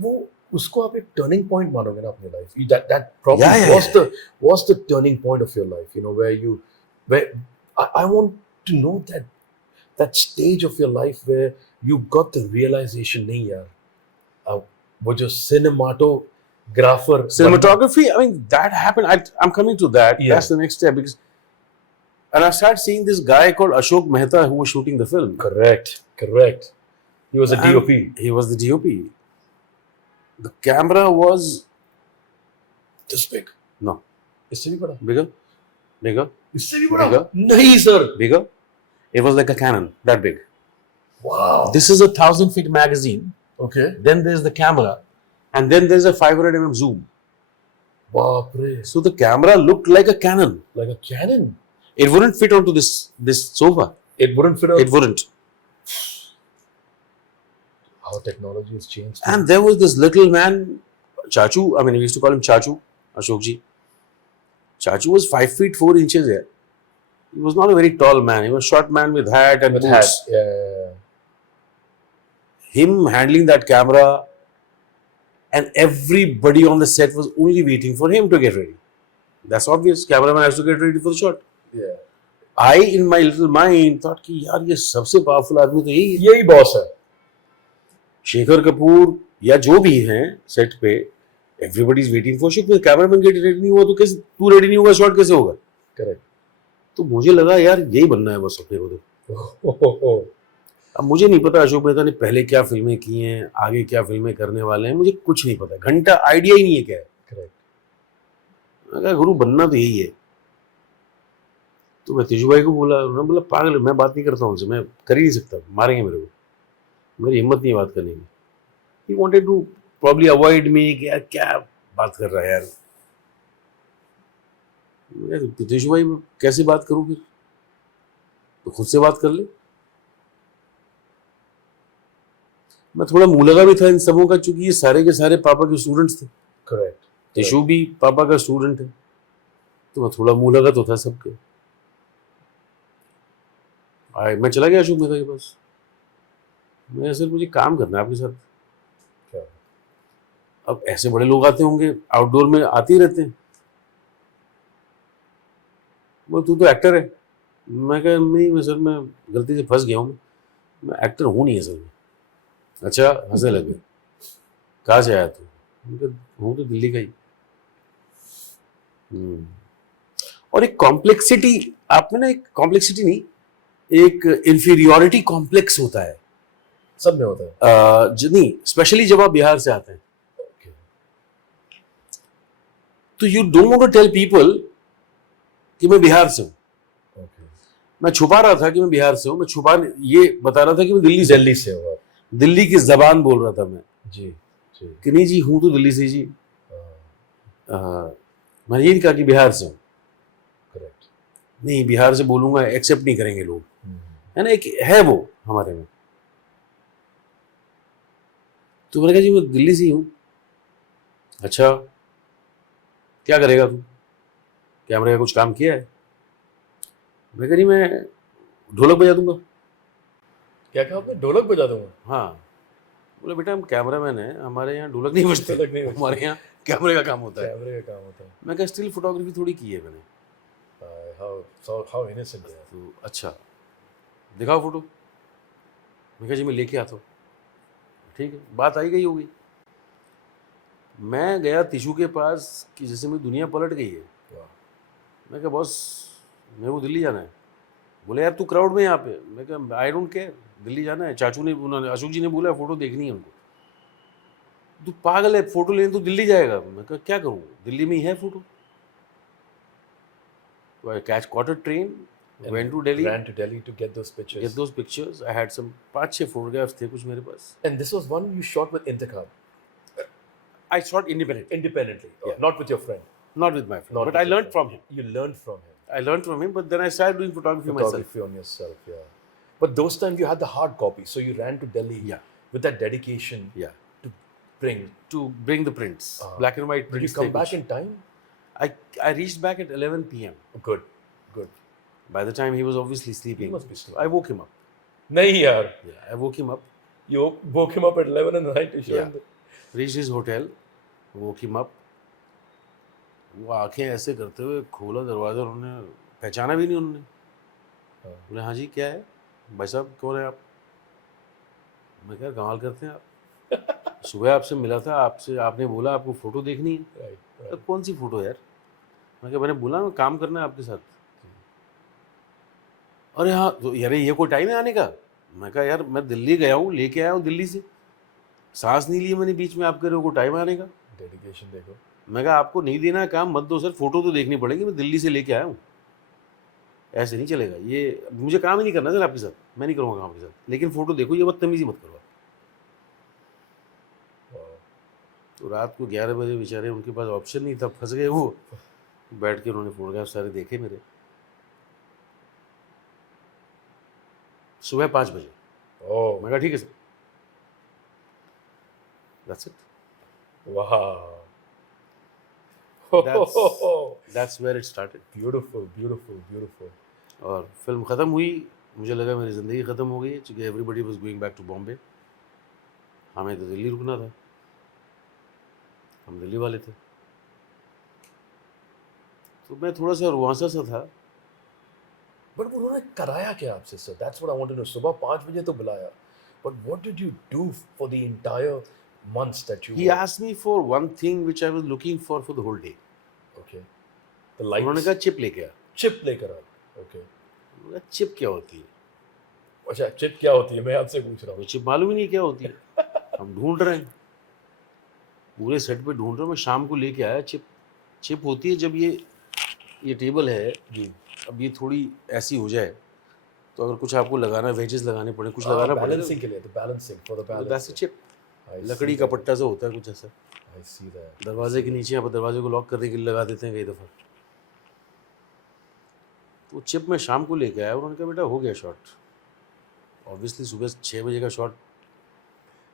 वो उसको आप एक टर्निंग पॉइंट मानोगे ना अपनी life. That probably was the turning point of your life. You know, where I want to know that stage of your life where you got the realization, नहीं यार, वो जो cinematography, I mean, that happened. I'm coming to that. Yeah. That's the next step. And I started seeing this guy called Ashok Mehta who was shooting the film. Correct. He was a DOP. He was the DOP. The camera was this big. No. इससे भी बड़ा. Bigger. इससे भी बड़ा. नहीं sir. Bigger. It was like a cannon, that big. Wow. This is a 1,000 feet magazine. Okay. Then there's the camera, and then there's a 500 mm zoom. Baapre. So the camera looked like a cannon. Like a cannon. It wouldn't fit onto this sofa. It wouldn't fit. It wouldn't. How technology has changed. And there was this little man, Chachu. I mean, we used to call him Chachu, Ashokji. Chachu was 5 feet 4 inches here. He was not a very tall man. He was a short man with hat and boots. Yeah. Him handling that camera, and everybody on the set was only waiting for him to get ready. That's obvious. Cameraman has to get ready for the shot. Yeah. I, in my little mind, thought कि यार ये सबसे powerful आदमी तो यही boss है. शेखर कपूर या जो भी हैं सेट पे, everybody is waiting for shot. Cameraman get ready नहीं हुआ तो कैसे, तू ready नहीं होगा, शॉट कैसे होगा? Correct. तो मुझे लगा यार यही बनना है बस अपने को तो. अब मुझे नहीं पता अशोक मेहता ने पहले क्या फिल्में की हैं, आगे क्या फिल्में करने वाले हैं, मुझे कुछ नहीं पता. घंटा आइडिया ही नहीं है क्या है. Correct. मैं कहा गुरु बनना तो यही है. तो मैं तेजू भाई को बोला, उन्होंने बोला पागल, मैं बात नहीं करता उनसे, मैं कर ही नहीं सकता, मारेंगे मेरे को, मेरी हिम्मत नहीं बात करने की. He wanted to probably avoid me कि यार क्या बात कर रहा है यार. तेजू भाई कैसे बात करूं फिर, तो खुद से बात कर ले. मैं थोड़ा मुँह भी था इन सबों का, चूंकि ये सारे के सारे पापा के स्टूडेंट्स थे. करेक्ट. तेजू भी पापा का स्टूडेंट है, तो मैं थोड़ा मुँह लगा तो था सबके. मैं चला गया अशोक मेहता के पास. मैं सर मुझे काम करना है आपके साथ. क्या? अब ऐसे बड़े लोग आते होंगे, आउटडोर में आते ही रहते हैं. वो तू तो एक्टर है. मैं कहा नहीं, मैं सर मैं गलती से फंस गया हूँ, मैं एक्टर हूँ नहीं असल में. अच्छा, हंसने लगे. कहाँ से आया तू? हूँ तो दिल्ली का ही. और एक कॉम्प्लेक्सिटी, आप में ना एक कॉम्प्लेक्सिटी नहीं, एक इंफीरियोरिटी कॉम्प्लेक्स होता है. सब में होता है. नहीं, स्पेशली जब आप बिहार से आते हैं. तो you don't want to tell people कि मैं बिहार से हूँ. मैं छुपा रहा था कि मैं बिहार से हूँ. मैं ये बता रहा था कि मैं दिल्ली से हूँ. दिल्ली की जबान बोल रहा था मैं. जी कि नहीं जी, हूँ तो दिल्ली से जी. मैंने ये नहीं कहा कि बिहार से हूँ. करेक्ट. नहीं, बिहार से बोलूंगा एक्सेप्ट नहीं करेंगे लोग, है ना. एक है वो हमारे में. तो मैंने कहा जी मैं दिल्ली से ही हूँ. अच्छा, क्या करेगा तू? कैमरे का कुछ काम किया है? मैं कह रही मैं ढोलक बजा दूंगा. क्या कहा आपने? ढोलक बजा दूंगा? हाँ. बोले बेटा हम कैमरामैन हैं, हमारे यहाँ ढोलक नहीं बजते, हमारे यहाँ कैमरे का काम होता है. मैं कहा स्टिल फोटोग्राफी थोड़ी की है मैंने. How innocent है. तो अच्छा दिखाओ फोटो. मैं कहा जी मैं लेके आता हूँ. ठीक है, बात आई गई होगी. मैं गया टिशू के पास कि जैसे मेरी दुनिया पलट गई है. मैं कहा बॉस मेरे को दिल्ली जाना है. बोले यार तू क्राउड में यहाँ पे. मैं कहा आई डोंट केयर, दिल्ली जाना है. चाचू ने, उन्होंने, अशोक जी ने बोला फोटो देखनी है उनको. तू पागल है, फोटो लेने तो दिल्ली जाएगा. मैं कहा क्या करूँ, दिल्ली में ही है फोटो. तो आई caught a train, went to Delhi. Ran to Delhi to get those pictures. I had some 5-6 photographs थे कुछ मेरे पास. And this was one you shot with Intercom. I shot independently. Yeah. Not with your friend. Not with my friend. But I learned from him. You learned from him. I learned from him, but then I started doing photography myself. On yourself, yeah. But those times you had the hard copy, so you ran to Delhi. Yeah. With that dedication. Yeah. To bring the prints. Black and white prints. Did you come back in time? I reached back at 11 p.m. Good. By the time he was obviously sleeping. He must be sleeping. I woke him up. Nahi yaar. Yeah, I woke him up. You woke him up at 11 in the night to show him. Reach his hotel, woke him up. वो आंखें ऐसे करते हुए खोला दरवाज़ा, उन्होंने पहचाना भी नहीं उन्होंने। बोले हाँ जी क्या है भाई साहब, कौन है आप? मैं क्या कमाल करते हैं आप, सुबह आपसे मिला था, आपसे आपने बोला आपको फ़ोटो देखनी है। तो कौन सी फ़ोटो यार? मैं क्या, मैंने बोला मैं काम करना है आपके साथ। अरे हाँ तो यार ये कोई टाइम है आने का? मैं कहा यार मैं दिल्ली गया हूँ, लेके आया हूँ दिल्ली से, सांस नहीं ली मैंने बीच में, आप कह रहे हो कोई टाइम आने का? डेडिकेशन देखो। मैं कहा आपको नहीं देना है काम मत दो सर, फ़ोटो तो देखनी पड़ेगी, मैं दिल्ली से लेके आया हूँ, ऐसे नहीं चलेगा, ये मुझे काम ही नहीं करना सर आपके साथ, मैं नहीं करूँगा काम आपके साथ, लेकिन फ़ोटो देखो, ये बदतमीजी मत करो। तो रात को 11 बजे बेचारे, उनके पास ऑप्शन नहीं था, फंस गए वो, बैठ के उन्होंने फोटोग्राफ सारे देखे मेरे। सुबह 5 बजे ओह मैं कहा ठीक है sir, that's it, wow. That's where it started. Beautiful, beautiful, beautiful. और फिल्म ख़त्म हुई, मुझे लगा मेरी ज़िंदगी ख़त्म हो गई है, चूँकि everybody was going back to Bombay, हमें तो दिल्ली रुकना था, हम दिल्ली वाले थे। तो मैं थोड़ा सा रुआंसा सा था। But उन्होंने कराया क्या आपसे sir? That's what I want to know. सुबह 5 बजे तो बुलाया, but what did you do for the entire months that you he were? Asked me for one thing which I was looking for the whole day. Okay. The उन्होंने lights. कहा chip लेके आ। Chip लेकर आओ. Okay. मैंने कहा chip क्या होती है? अच्छा चिप क्या होती है, मैं आपसे पूछ रहा वो हूँ. चिप मालूम ही नहीं क्या होती है, हम ढूंढ रहे हैं, पूरे सेट पे ढूंढ रहा हूँ, मैं शाम को लेके आया चिप। चिप होती है जब ये टेबल है जी. अब ये थोड़ी ऐसी हो जाए, तो अगर कुछ आपको लगाना, वेजेस लगाने पड़े, कुछ लगाना पड़ेगा, बैलेंसिंग के लिए, तो balancing for the that's a balancing. Chip. I लकड़ी see का that. पट्टा सा होता है कुछ ऐसा, I see that. दरवाजे के नीचे, यहाँ पर दरवाजे को लॉक करने के लिए लगा देते हैं कई दफ़ा। तो चिप मैं शाम को लेके आया, उन्होंने कहा बेटा हो गया शॉट। ऑब्वियसली सुबह 6 बजे का शॉट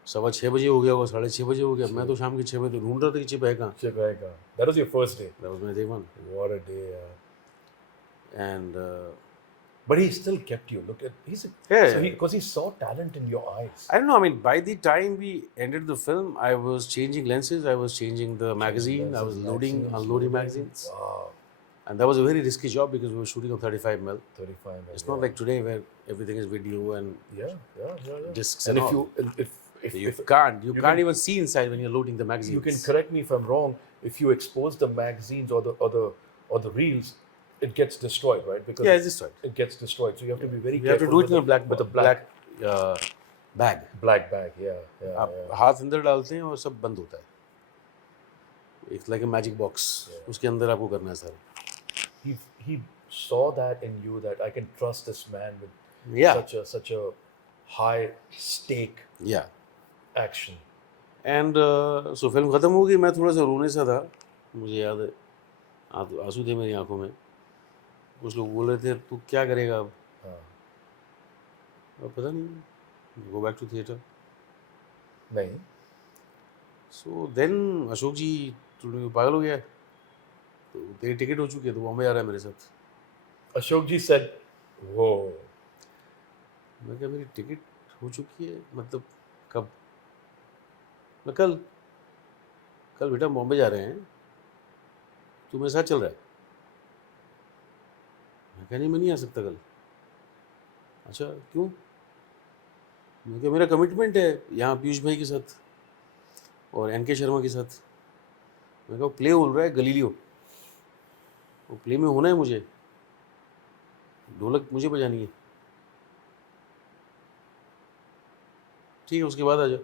6:15 बजे हो गया होगा, 6:30 बजे हो गया, मैं तो शाम के 6 बजे ढूंढ रहा था कि चिप है कहाँ। Chip आएगा. That was your first day. That was my day 1 What a day. And But he still kept you. Look at Yeah, so yeah. because he saw talent in your eyes. I don't know. I mean, by the time we ended the film, I was changing lenses. I was changing the magazine. I was Lenses, loading, magazines, unloading magazines, Wow. and that was a very risky job because we were shooting on 35 mil. 35 man. It's not like today where everything is video and Yeah. discs And and if all. you if You if can't you can't can- even see inside when you're loading the magazines. you can correct me if I'm wrong. If you expose the magazines or the reels, it gets destroyed, right? Because Yeah, it's destroyed. it gets destroyed. So you have to be very You have to careful do it in a black with the black bag. black bag. Yeah. आप हाथ अंदर डालते हैं और सब बंद होता है। It's like a magic box. उसके अंदर आपको करना है सारा। He saw that in you, that I can trust this man with Yeah. such a high stake Yeah. action. And so film ख़त्म हो गई, मैं थोड़ा सा रोने सा था, मुझे याद है, आंसू थे मेरी आंखों में। कुछ लोग बोल रहे थे तू क्या करेगा अब? अब पता नहीं, गो बैक टू थिएटर। नहीं. सो देन अशोक जी तू पागल हो गया है, तो तेरी टिकट हो चुकी है, तो बॉम्बे आ रहा है मेरे साथ। Ashok ji said, "Whoa." मैं क्या मेरी टिकट हो चुकी है मतलब कब? मैं कल बेटा बॉम्बे जा रहे हैं, तू मेरे साथ चल रहा है? मैं क्या नहीं, मैं नहीं आ सकता कल। अच्छा क्यों? मैं क्या मेरा कमिटमेंट है यहाँ पीयूष भाई के साथ और एनके शर्मा के साथ। मैं कहा प्ले हो रहा है गलीलियो, वो प्ले में होना है मुझे, ढोलक मुझे बजानी है। ठीक है उसके बाद आ जा।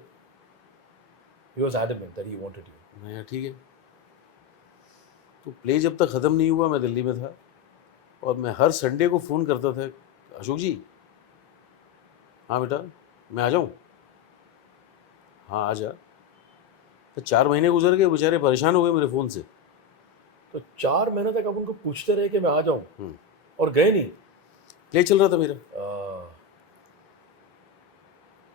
He was adamant that he wanted you. मैं यहाँ ठीक है। तो प्ले जब तक ख़त्म नहीं हुआ मैं दिल्ली में था, और मैं हर संडे को फ़ोन करता था, अशोक जी हाँ बेटा मैं आ जाऊँ? हाँ आ जा। तो 4 महीने गुजर गए, बेचारे परेशान हो गए मेरे फ़ोन से। तो 4 महीने तक आप उनको पूछते रहे कि मैं आ जाऊं, और गए नहीं। प्ले चल रहा था मेरा।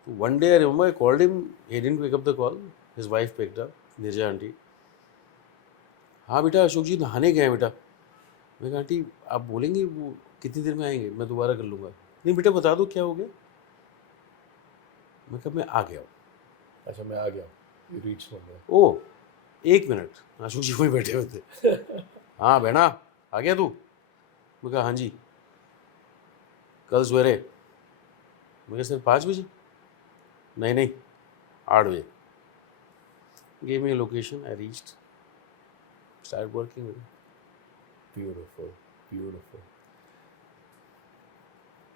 तो one day I remember I called him, he didn't pick up the call, his wife picked up, Nirja aunty. हाँ बेटा अशोक जी नहाने गए हैं बेटा। मैं कहा आंटी आप बोलेंगे वो कितनी देर में आएंगे, मैं दोबारा कर लूँगा। नहीं बेटा बता दो क्या हो गया। मैं कहा मैं आ गया हूँ। अच्छा मैं आ गया। You reached one there. ओ 1 मिनट, अशोक जी वहीं बैठे हुए थे। हाँ बहना, आ गया तू? मैं कहा हाँ जी। कल सवेरे? मैं कहा सर 5 बजे? नहीं नहीं, 8 बजे। Gave me a location. I reached. Started working with him. Beautiful, beautiful.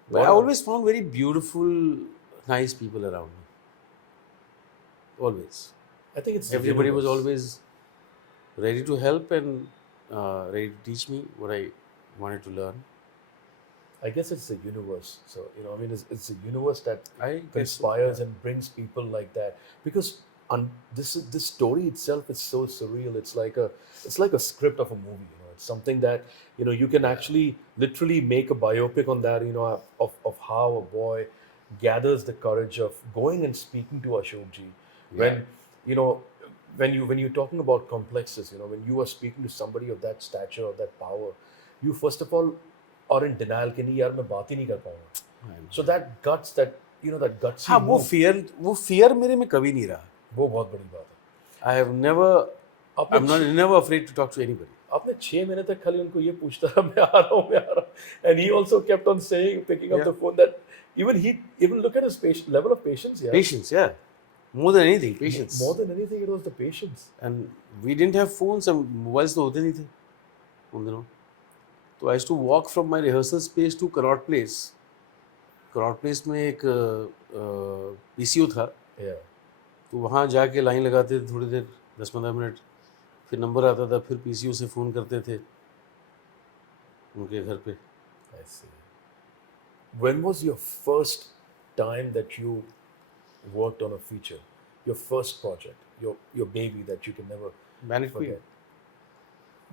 But I always found very beautiful, nice people around me. Always. I think it's the Everybody was universe. always ready to help and ready to teach me what I wanted to learn. I guess it's the universe. So, you know, I mean, it's the universe that I guess so, conspires yeah. and brings people like that. Because this story itself is so surreal. It's like a script of a movie. You know, it's something that you can actually literally make a biopic on that. You know, of how a boy gathers the courage of going and speaking to Ashok ji when you know when you're talking about complexes. You know, when you are speaking to somebody of that stature or that power, you first of all are in denial कि नहीं यार मैं बात ही नहीं कर पाऊंगा. So that guts, that gutsy हाँ move, वो fear मेरे में कभी नहीं रहा. वो बहुत बड़ी बात है. I have never, आपने I'm not never afraid to talk to anybody. आपने 6 महीने तक खाली उनको ये पूछता रहा मैं आ रहा हूँ मैं आ रहा हूँ. And he also kept on saying, picking up Yeah. the phone, that even look at his level of patience. Yeah. Patience, yeah. More than anything, patience. More than anything, it was the patience. And we didn't have phones, and mobiles तो होते नहीं थे उन दिनों. तो I used to walk from my rehearsal space to Connaught Place. Connaught Place में एक PCO था. Yeah. तो वहाँ जाके लाइन लगाते थे थोड़ी देर, 10-15 मिनट, फिर नंबर आता था, फिर PCO से फ़ोन करते थे उनके घर पे. I see. When was your first time that you worked on a feature? Your first project, your baby that you can never Bandit Queen. forget.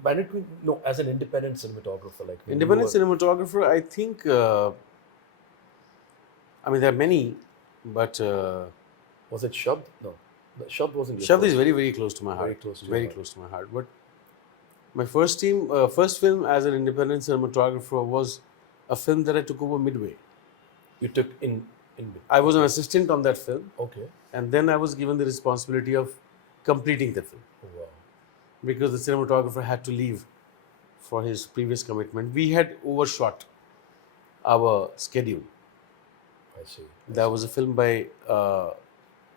Bandit Queen, no, as an independent cinematographer, like when Independent you were, cinematographer, I think, I mean, there are many, but was it Shabd? No, Shabd wasn't. Your Shabd first. is very, very close to my heart. Very close to your very heart. close to my heart. But my first film as an independent cinematographer was a film that I took over midway. You took in. I was an assistant on that film, Okay. and then I was given the responsibility of completing the film Wow. because the cinematographer had to leave for his previous commitment. We had overshot our schedule. I see. That was a film by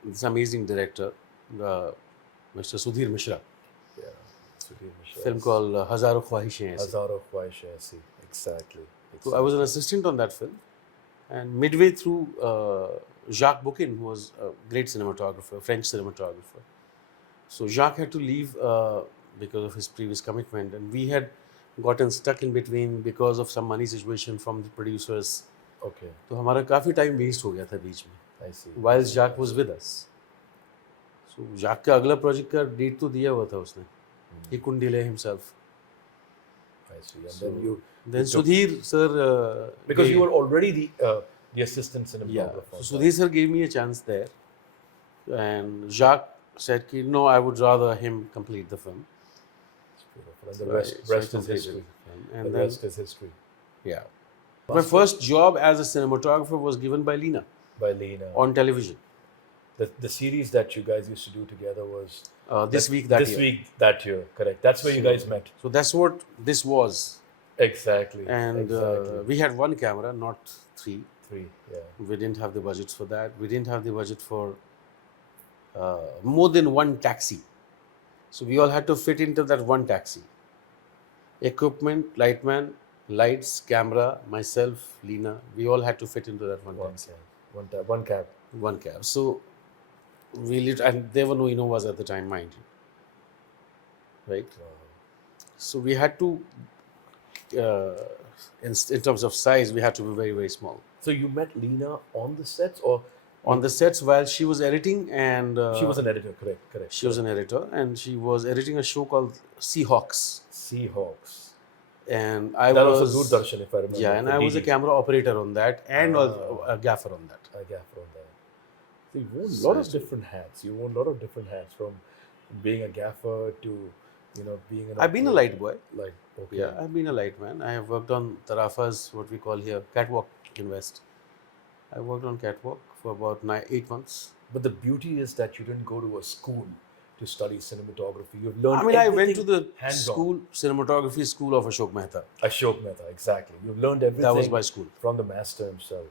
this amazing director, Mr. Sudhir Mishra. Yeah. Sudhir Mishra. Film called Hazaro Khwahishein Aisi. Hazaro Khwahishein Aisi. Exactly. So I was an assistant on that film, and midway through, Jacques Bouquin, who was a great cinematographer, French cinematographer. So Jacques had to leave because of his previous commitment, and we had gotten stuck in between because of some money situation from the producers. Okay. तो हमारा काफ़ी time waste हो गया था बीच में. I see. While Jacques was with us. So Jacques का अगला project का डेट तो दिया हुआ था उसने. He couldn't delay himself. I see. And So, then you then took- Sudhir sir because gave- you were already the assistant yeah. cinematographer. So Sudhir sir gave me a chance there, and Jacques said कि no, I would rather him complete the film. Beautiful. And the So rest I is completed history. the film. And The then, rest is history. yeah. My first job as a cinematographer was given by Lina By Lena. on television. The series that you guys used to do together was This week that this year. week that year, correct? That's where you guys met. So that's what this was. Exactly. And exactly. we had one camera, not three. Three. Yeah. We didn't have the budgets for that. We didn't have the budget for more than one taxi. So we all had to fit into that one taxi. Equipment, lightman, lights, camera, myself, Lena, we all had to fit into that one taxi. One cab. One cab. So we lived, and there were no Innovas at the time, mind you. Right? So we had to, in terms of size, we had to be very, very small. So you met Lena on the sets, or On the sets while she was editing, and she was an editor? Correct. she was an editor, and she was editing a show called Seahawks. Seahawks. And I That was also Doordarshan, if I remember. yeah, and for I was a DD. camera operator on that, and also a gaffer on that. I gaffer on that. So you wore a lot of different hats. You wore a lot of different hats, from being a gaffer to, being an. I've been a light boy. Like, okay. Yeah, I've been a light man. I have worked on Tarafas, what we call here catwalk in West. I worked on catwalk for about 8 months. But the beauty is that you didn't go to a school to study cinematography. You've learned I mean, I went to everything the hands-on. school, cinematography school of Ashok Mehta. Ashok Mehta, exactly. You've learned That was everything my school. from the master himself.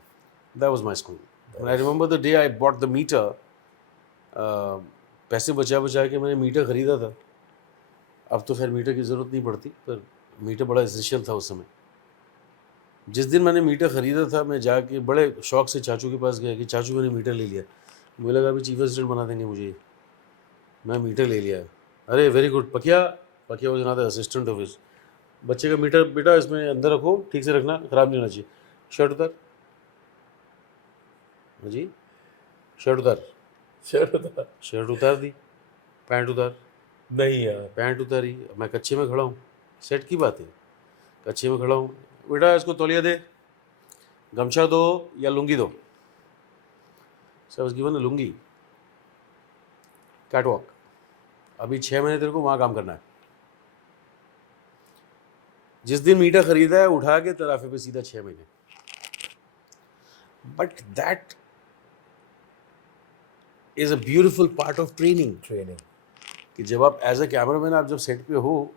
That was my school. That And I is- remember the day I bought the meter. पैसे बचा बचा के मैंने metre ख़रीदा था. अब तो खैर मीटर की ज़रूरत नहीं पड़ती, पर मीटर बड़ा एसेंशियल था उस समय. जिस दिन मैंने मीटर ख़रीदा था, मैं जाके बड़े शौक से चाचू के पास गया कि चाचू मैंने मीटर ले लिया. मुझे लगा अभी चीफ असिस्टेंट बना देंगे मुझे. मैं मीटर ले लिया. अरे very good Pakiya. Pakiya was not the assistant of his. बच्चे का मीटर बेटा इसमें अंदर रखो, ठीक से रखना, ख़राब नहीं होना चाहिए. शर्ट उतार. हाँ जी, शर्ट उतार. Sure. शर्ट उतार दी. पैंट उतार. नहीं यार. पैंट उतारी. मैं कच्चे में खड़ा हूँ. सेट की बात है, कच्चे में खड़ा हूँ. बेटा इसको तौलिया दे, गमछा दो या लुंगी दो. Sir was given a lungi. Catwalk. अभी 6 महीने तेरे को वहाँ काम करना है. जिस दिन मीटर खरीदा है उठा के तराफे पे सीधा 6 महीने. But that is a beautiful part of training. Training. कि जब आप एज अ कैमरामैन आप जब सेट पे हो,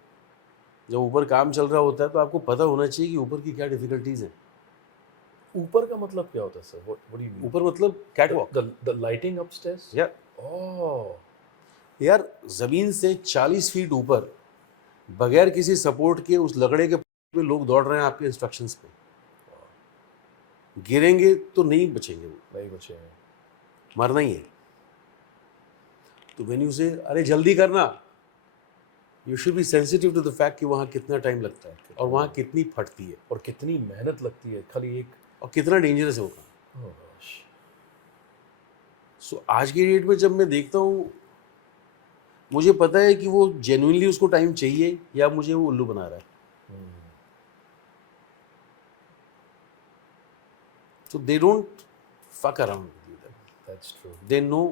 जब ऊपर काम चल रहा होता है, तो आपको पता होना चाहिए कि ऊपर की क्या डिफिकल्टीज हैं. ऊपर का मतलब क्या होता है sir? What do you mean? ऊपर मतलब कैटवॉक. The lighting upstairs? या Oh. यार ज़मीन से 40 फीट ऊपर बगैर किसी सपोर्ट के उस लकड़े के पे लोग दौड़ रहे हैं आपके इंस्ट्रक्शंस पे. गिरेंगे तो नहीं बचेंगे, वो नहीं बचे हैं. मरना ही है. तो व्हेन यू से अरे जल्दी करना, you should be sensitive to the fact कि वहाँ कितना टाइम लगता है और वहाँ कितनी फटती है और कितनी मेहनत लगती है खाली एक. और कितना डेंजरस है वो काम. Oh gosh. सो आज की डेट में जब मैं देखता हूँ, मुझे पता है कि वो जेन्युइनली उसको टाइम चाहिए या मुझे वो उल्लू बना रहा है. So they don't fuck around with you then. That's true. They know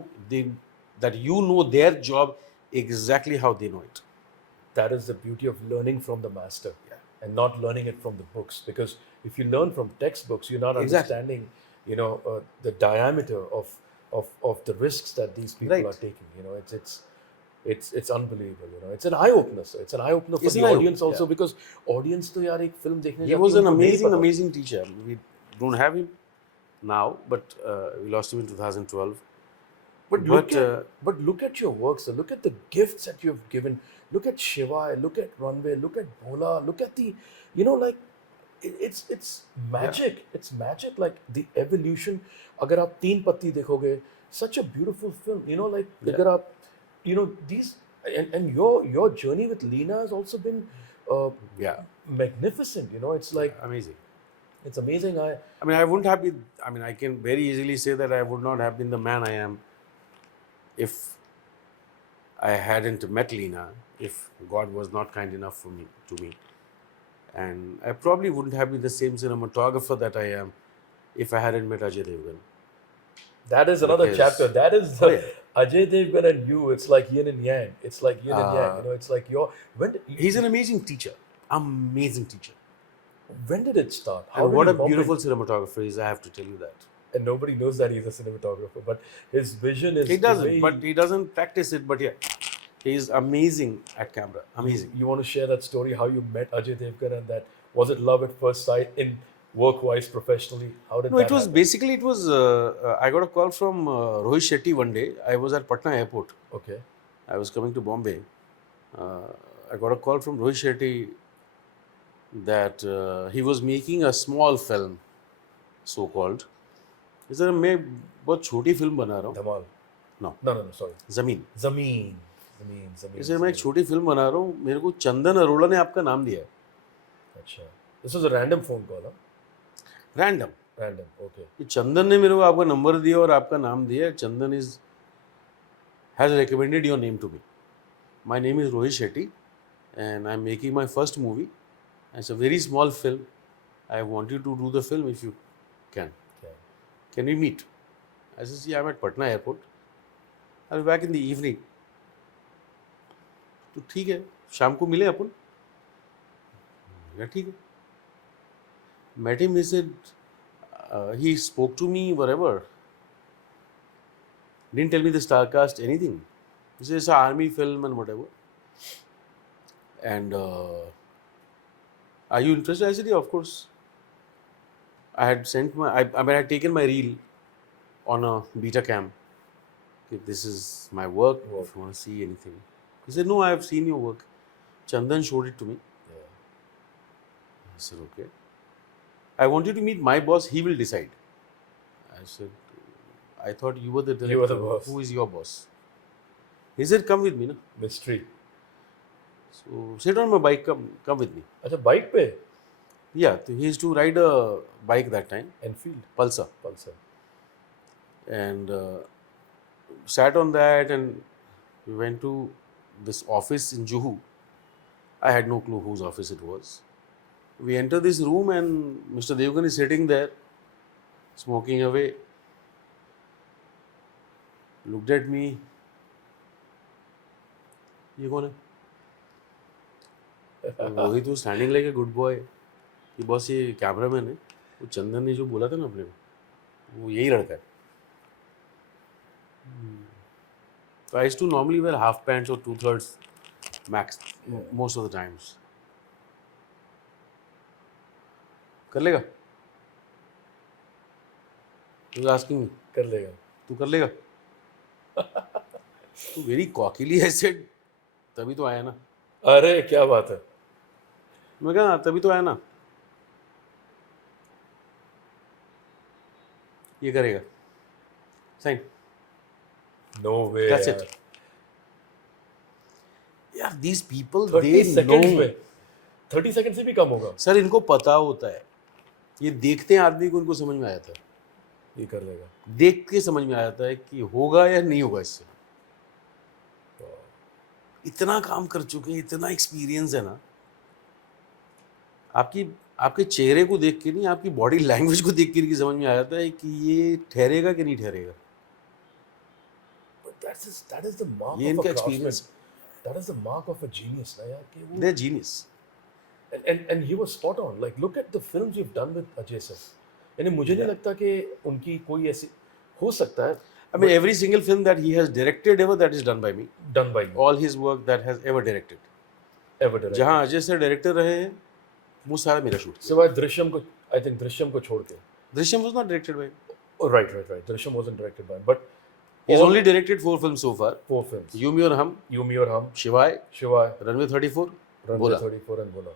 that you know their job exactly how they know it. That is the beauty of learning from the master. Yeah. And not learning it from the books, because if you learn from textbooks, you're not Exactly. understanding, the diameter of the risks that these people Right. are taking. It's unbelievable. It's an eye opener, sir. It's an eye opener for It's the an eye audience opener, also, yeah. because audience to yaar ek film dekhne He jaati was hai, an unko nahi pata. amazing teacher. We don't have him now, but we lost him in 2012. But look at your work, sir. Look at the gifts that you've given. Look at Shiva. Look at Runway. Look at Bola. Look at the, it's magic. It's magic. Like the evolution. अगर आप तीन पत्ती देखोगे, such a beautiful film. Yeah. अगर आप, these and your journey with Leena has also been Yeah, magnificent. It's like amazing. it's amazing. I mean, I wouldn't have been. I mean, I can very easily say that I would not have been the man I am if I hadn't met Leena, if God was not kind enough to me. And I probably wouldn't have been the same cinematographer that I am if I hadn't met Ajay Devgan. That is another Because- chapter. That is Oh, yeah. Ajay Devgan and you. It's like yin and yang. It's like yin and yang. It's like He's an amazing teacher. Amazing teacher. when did it start? And did what he a bump beautiful it? cinematographer he is, I have to tell you that. And nobody knows that he's a cinematographer, but his vision is. He the doesn't, way but he doesn't practice it. But yeah, he is amazing at camera. Amazing. You want to share that story? How you met Ajay Devgan, and that was it love at first sight in work-wise, professionally? How did No, that it was happen? basically it was. I got a call from Rohit Shetty one day. I was at Patna airport. Okay. I was coming to Bombay. I got a call from Rohit Shetty that he was making a small film, so called. He said, मैं बहुत छोटी film बना रहा हूँ. Dhamal. No. No. Sorry. ज़मीन. Zameen. He said, मैं एक छोटी फिल्म बना रहा हूँ. मेरे को चंदन अरोड़ा ने आपका नाम दिया है. Achha. This was a random phone call, huh? Random. Random. Okay. कि चंदन ने मेरे को आपका नंबर दिया और आपका नाम दिया है. चंदन has recommended your name to me. My name is Rohit Shetty and I'm making my first movie. It's a very small film. I want you to do the film if you can. Okay. Can we meet? I said, see, I'm at Patna airport. I'll be back in the evening. तो ठीक है, शाम को मिले अपन. या ठीक है. Met him, he said, he spoke to me, whatever. Didn't tell me the star cast, anything. He said it's an army film and whatever. And are you interested? I said, yeah, of course. I had sent my, I mean, I had taken my reel on a beta cam. Okay, this is my work. If you want to see anything. He said, no, I have seen your work. Chandan showed it to me. I said, okay. I want you to meet my boss. He will decide. I said, I thought you were the director. You were the boss. Who is your boss? He said, come with me. Na? Mystery. So sit on my bike. Come with me. अच्छा bike पे? Yeah, so he used to ride a bike that time. Enfield. Pulsar. And sat on that, and we went to this office in Juhu. I had no clue whose office it was. We enter this room and Mr. Devgan is sitting there, smoking away. Looked at me. ये कौन है? वही तो standing like a good boy कि boss ये cameraman है. वो चंदन ने जो बोला था ना अपने को, वो यही लड़का है. So I used to normally wear half pants or 2/3 max most of the times. कर लेगा? He was asking me. कर लेगा. तू कर लेगा? तो very cockily I said, तभी तो आया ना. अरे क्या बात है. मैं कहा तभी तो आया ना. ये करेगा. साइन. No way. That's यार. it. यार these people 30 they seconds know. में 30 सेकंड से भी कम होगा. सर इनको पता होता है. ये देखते हैं आदमी को, इनको समझ में आ जाता है. ये कर लेगा. देख के समझ में आ जाता है कि होगा या नहीं होगा इससे. इतना काम कर चुके हैं, इतना एक्सपीरियंस है ना. आपके चेहरे को देख के नहीं, आपकी बॉडी लैंग्वेज को देख के समझ में आ जाता है कि ये ठहरेगा कि नहीं ठहरेगा. But that is the mark ये of इनका a craftsman. Experience. That is the mark of a genius ना यार कि वो. They're genius. And he was spot on. Like look at the films you've done with Ajay sir. यानी मुझे नहीं लगता कि उनकी कोई ऐसी हो सकता है. I mean, every single film that he has directed ever, that is done by me. Done by you. All his work that has ever directed. Ever directed. जहाँ अजय सर डायरेक्टर रहे हैं, वो सारा मेरा शूट. सिवाय दृश्यम को, I think दृश्यम को छोड़ के. Drishyam was not directed by him. Oh, right. Drishyam wasn't directed by him, but He's only directed 4 films so far. 4 films. You Me और हम, You Me और हम, शिवाय, Runway 34, 34 and Bola.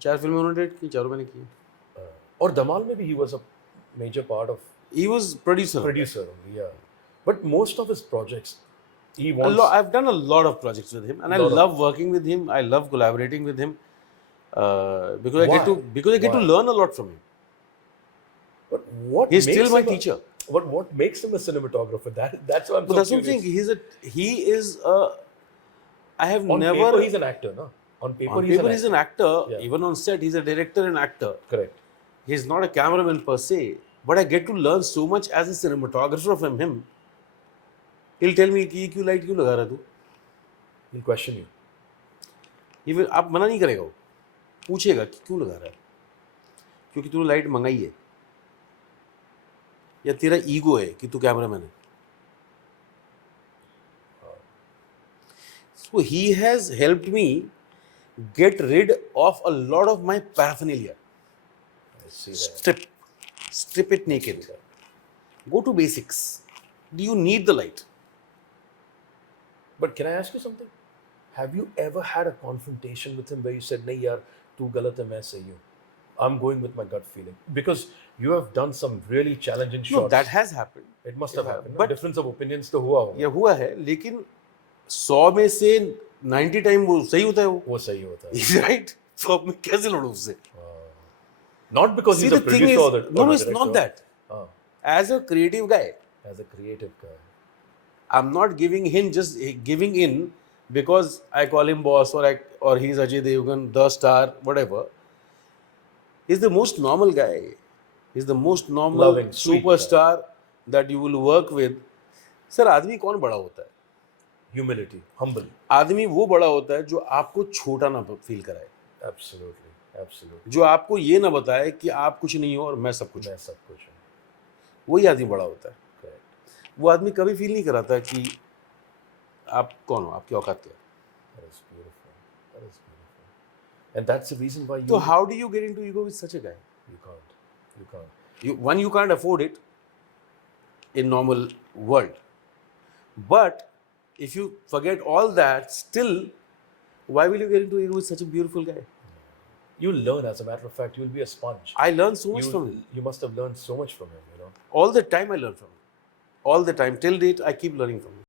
4 फिल्में उन्होंने डायरेक्ट की, चारों मैंने की. और धमाल में भी he was a major part of. He was producer. Only, yeah. But most of his projects, he wants. I've done a lot of projects with him, and I love working with him. I love collaborating with him because I get to learn a lot from him. But what? He's makes still my him teacher. What makes him a cinematographer? That's what I'm. But so that's what I'm saying. He is a. I have on never. Paper, he's an actor, no? On paper, he's an actor. Yeah. Even on set, he's a director and actor. Correct. He's not a cameraman per se, but I get to learn so much as a cinematographer from him. He'll tell me कि ये क्यों light क्यों लगा रहा तू. He'll question you. Even आप मना नहीं करेगा, वो पूछेगा कि क्यों लगा रहा है, क्योंकि तूने लाइट मंगाई है या तेरा ईगो है कि तू कैमरामैन है. So he has helped me get rid of a lot of my paraphernalia. I see that. Strip it naked. Go to basics. Do you need the light? But can I ask you something? Have you ever had a confrontation with him where you said, "नहीं यार, तू गलत है, मैं सही हूँ. I'm going with my gut feeling." Because you have done some really challenging shots. No, that has happened. It must have happened. But difference of opinions तो हुआ होगा. ये हुआ है, लेकिन 100 में से 90 टाइम वो सही होता है. वो सही होता है. He's right. तो अब मैं कैसे लड़ूं उससे? Not because See, he's a the thing producer is, or the no, or it's director. not that. As a creative guy, As a creative guy, I'm not giving in because I call him boss or he's Ajay Devgan, the star, whatever. He's the most normal guy. He's the most normal Loving, sweet superstar that you will work with. Sir आदमी कौन बड़ा होता है? humility, humble. आदमी वो बड़ा होता है जो आपको छोटा ना फील कराए. Absolutely. जो आपको ये ना बताए कि आप कुछ नहीं हो और मैं सब कुछ. मैं सब कुछ हूँ. वही आदमी बड़ा होता है. वो आदमी कभी फील नहीं कराता कि आप कौन हो, आपकी औकात क्या है. That is beautiful. That is beautiful. And that's the reason why So how do you get into ego with such a guy? you can't. You can't. You can't afford it in normal world. But if you forget all that, still, why will you get into ego with such a beautiful guy? You'll learn, as a matter of fact, you'll be a sponge. I learned so much from him. You must have learned so much from him, All the time I learn from him. All the time. Till date, I keep learning from him.